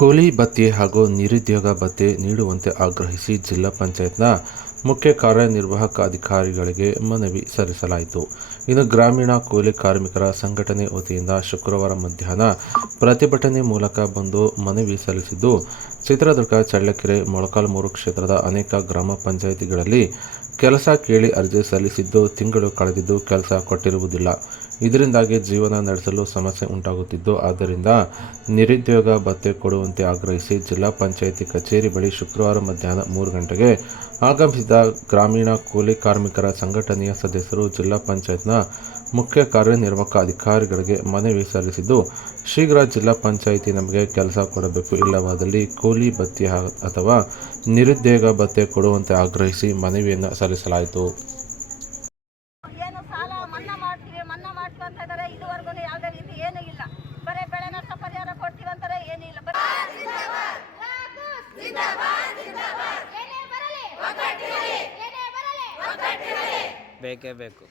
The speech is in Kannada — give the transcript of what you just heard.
ಕೂಲಿ ಭತ್ಯೆ ಹಾಗೂ ನಿರುದ್ಯೋಗ ಭತ್ಯೆ ನೀಡುವಂತೆ ಆಗ್ರಹಿಸಿ ಜಿಲ್ಲಾ ಪಂಚಾಯತ್ನ ಮುಖ್ಯ ಕಾರ್ಯನಿರ್ವಾಹಕ ಅಧಿಕಾರಿಗಳಿಗೆ ಮನವಿ ಸಲ್ಲಿಸಲಾಯಿತು. ಇನ್ನು ಗ್ರಾಮೀಣ ಕೂಲಿ ಕಾರ್ಮಿಕರ ಸಂಘಟನೆ ವತಿಯಿಂದ ಶುಕ್ರವಾರ ಮಧ್ಯಾಹ್ನ ಪ್ರತಿಭಟನೆ ಮೂಲಕ ಬಂದು ಮನವಿ ಸಲ್ಲಿಸಿದ್ದು, ಚಿತ್ರದುರ್ಗ, ಚಳ್ಳಕೆರೆ, ಮೊಳಕಾಲ್ಮೂರು ಕ್ಷೇತ್ರದ ಅನೇಕ ಗ್ರಾಮ ಪಂಚಾಯಿತಿಗಳಲ್ಲಿ ಕೆಲಸ ಕೇಳಿ ಅರ್ಜಿ ಸಲ್ಲಿಸಿದ್ದು ತಿಂಗಳು ಕಳೆದಿದ್ದು ಕೆಲಸ ಕೊಟ್ಟಿರುವುದಿಲ್ಲ. ಇದರಿಂದಾಗಿ ಜೀವನ ನಡೆಸಲು ಸಮಸ್ಯೆ ಉಂಟಾಗುತ್ತಿದ್ದು, ಆದ್ದರಿಂದ ನಿರುದ್ಯೋಗ ಭತ್ಯೆ ಕೊಡುವಂತೆ ಆಗ್ರಹಿಸಿ ಜಿಲ್ಲಾ ಪಂಚಾಯಿತಿ ಕಚೇರಿ ಬಳಿ ಶುಕ್ರವಾರ ಮಧ್ಯಾಹ್ನ 3 ಗಂಟೆಗೆ ಆಗಮಿಸಿದ ಗ್ರಾಮೀಣ ಕೂಲಿ ಕಾರ್ಮಿಕರ ಸಂಘಟನೆಯ ಸದಸ್ಯರು ಜಿಲ್ಲಾ ಪಂಚಾಯತ್ನ ಮುಖ್ಯ ಕಾರ್ಯನಿರ್ವಾಹಕ ಅಧಿಕಾರಿಗಳಿಗೆ ಮನವಿ ಸಲ್ಲಿಸಿದ್ದು, ಶೀಘ್ರ ಜಿಲ್ಲಾ ಪಂಚಾಯಿತಿ ನಮಗೆ ಕೆಲಸ ಕೊಡಬೇಕು, ಇಲ್ಲವಾದಲ್ಲಿ ಕೂಲಿ ಭತ್ಯೆ ಅಥವಾ ನಿರುದ್ಯೋಗ ಭತ್ಯೆ ಕೊಡುವಂತೆ ಆಗ್ರಹಿಸಿ ಮನವಿಯನ್ನು ಸಲ್ಲಿಸಲಾಯಿತು. ಮನ್ನಾ ಮಾಡ್ಕೊಂತ ಇದ್ದಾರೆ. ಇದುವರೆಗೂ ಯಾವುದೇ ರೀತಿ ಏನೂ ಇಲ್ಲ. ಬರೀ ಬೆಳೆ ನಷ್ಟ ಪರಿಹಾರ ಕೊಡ್ತೀವಿ ಅಂತಾರೆ, ಏನಿಲ್ಲ. ಬೇಕೇ ಬೇಕು.